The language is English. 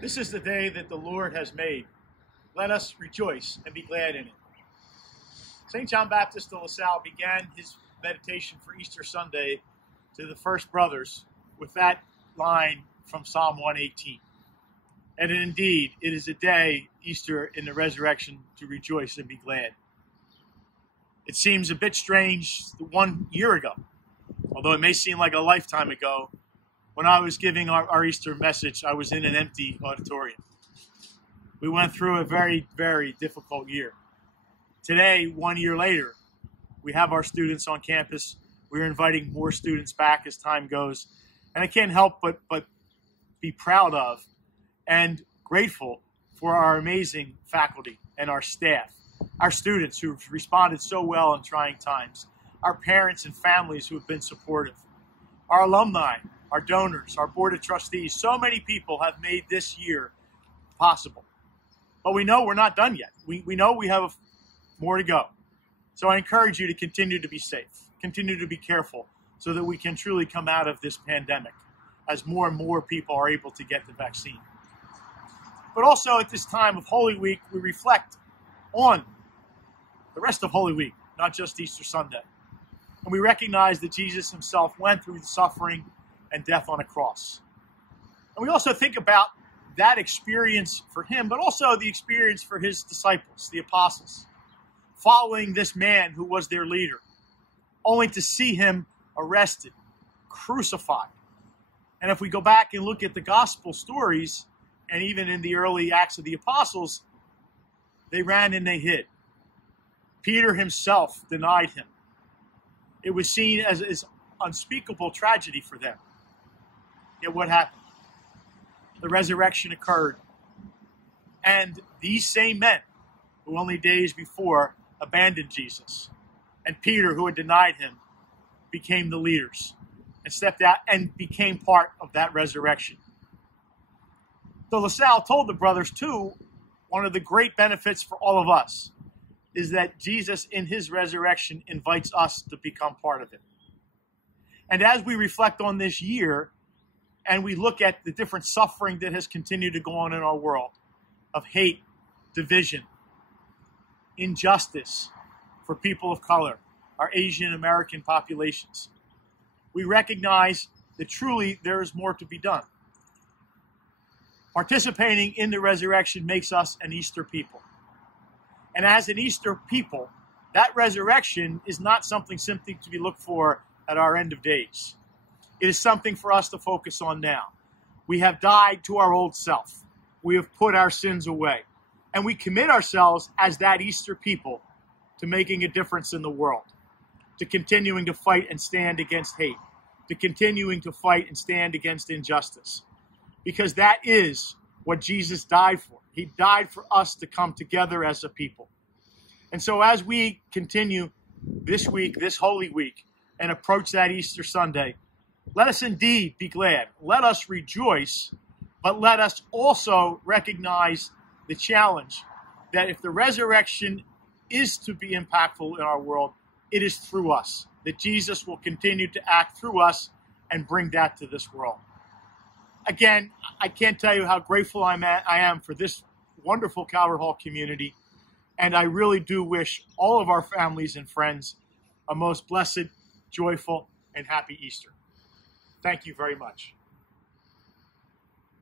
This is the day that the Lord has made. Let us rejoice and be glad in it. St. John Baptist de La Salle began his meditation for Easter Sunday to the first brothers with that line from Psalm 118. And indeed, it is a day, Easter, in the resurrection to rejoice and be glad. It seems a bit strange 1 year ago, although it may seem like a lifetime ago. When I was giving our Easter message, I was in an empty auditorium. We went through a very, very difficult year. Today, 1 year later, we have our students on campus. We're inviting more students back as time goes. And I can't help but be proud of and grateful for our amazing faculty and our staff, our students who've responded so well in trying times, our parents and families who have been supportive, our alumni, our donors, our board of trustees. So many people have made this year possible. But we know we're not done yet. We know we have more to go. So I encourage you to continue to be safe, continue to be careful so that we can truly come out of this pandemic as more and more people are able to get the vaccine. But also at this time of Holy Week, we reflect on the rest of Holy Week, not just Easter Sunday. And we recognize that Jesus himself went through the suffering and death on a cross. And we also think about that experience for him, but also the experience for his disciples, the apostles, following this man who was their leader, only to see him arrested, crucified. And if we go back and look at the gospel stories, and even in the early Acts of the Apostles, they ran and they hid. Peter himself denied him. It was seen as unspeakable tragedy for them. Yet what happened? The resurrection occurred. And these same men who only days before abandoned Jesus, and Peter, who had denied him, became the leaders and stepped out and became part of that resurrection. So La Salle told the brothers, too, one of the great benefits for all of us is that Jesus, in his resurrection, invites us to become part of it. And as we reflect on this year, and we look at the different suffering that has continued to go on in our world, of hate, division, injustice for people of color, our Asian American populations, we recognize that truly there is more to be done. Participating in the resurrection makes us an Easter people. And as an Easter people, that resurrection is not something simply to be looked for at our end of days. It is something for us to focus on now. We have died to our old self. We have put our sins away. And we commit ourselves as that Easter people to making a difference in the world, to continuing to fight and stand against hate, to continuing to fight and stand against injustice. Because that is what Jesus died for. He died for us to come together as a people. And so as we continue this week, this Holy Week, and approach that Easter Sunday, let us indeed be glad. Let us rejoice, but let us also recognize the challenge that if the resurrection is to be impactful in our world, it is through us, that Jesus will continue to act through us and bring that to this world. Again, I can't tell you how grateful I am for this wonderful Calvert Hall community, and I really do wish all of our families and friends a most blessed, joyful, and happy Easter. Thank you very much.